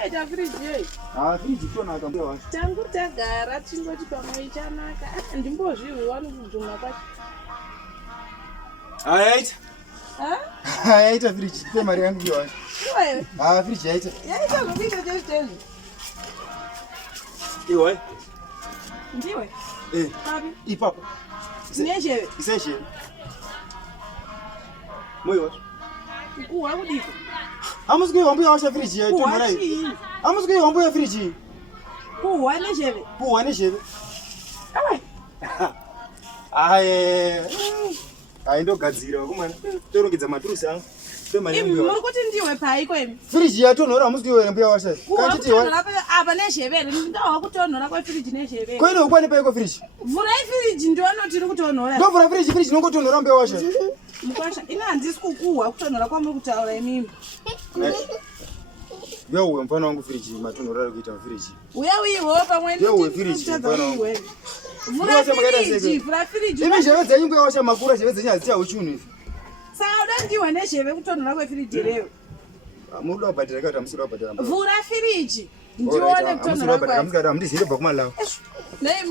chaita fridge. Fridge tonaka mbuya wacho. Tangu tagara tingoti pamwe ichanaka. Ndimbozviwa nokuguma kwacho. Aita. Aita fridge. Pe mari yangu mbuya wacho. Iwe. Fridge yaita. Yaita kubika chesteni. Iwe. Ndiwe. Papi. Ipapo. Neshewe. Iseshe. Moyo wacho. Kuwa kudiko. Amusi kuyiwa mbuya wacho fridge yaita marayi. Amusi kuyiwa mbuya fridge. Kuwa nesheve. Kuwa nesheve. Ndogadzira kumwana. Torongedza maturusi angu. Muri kuti ndiwe pai kwemi? Fridge yatonhora amusi kuyiwa mbuya wacho. Kanchiti apa nesheve ndawa kutonhora kwa fridge nesheve. Koino ukwane pai kwa fridge. Vura fridge ndiona tiri kutonhora. Ndovura fridge inongotonhora mbuya wacho. Mukwasha ina handisi kukuhwa kutonhora kwamuri kutaura imimi. Yewe mfano wangu fridge matonhora ari kuita fridge. Uya uyiwo pamwe ndi. Yewe fridge mfano. Vura fridge. Imi zheve dzenyu mbuya wacho makura zheve dzenyu hadzicha uchunu ife. Sauda ndiwe nesheve kutonhora kwa fridge leo. Murudo wabhadhira kuti amusiri wabhadhira. Vura fridge. Ndione kutonhora kwa. Amusiri wabhadhira, amusiri wabhadhira kumalawo. Nei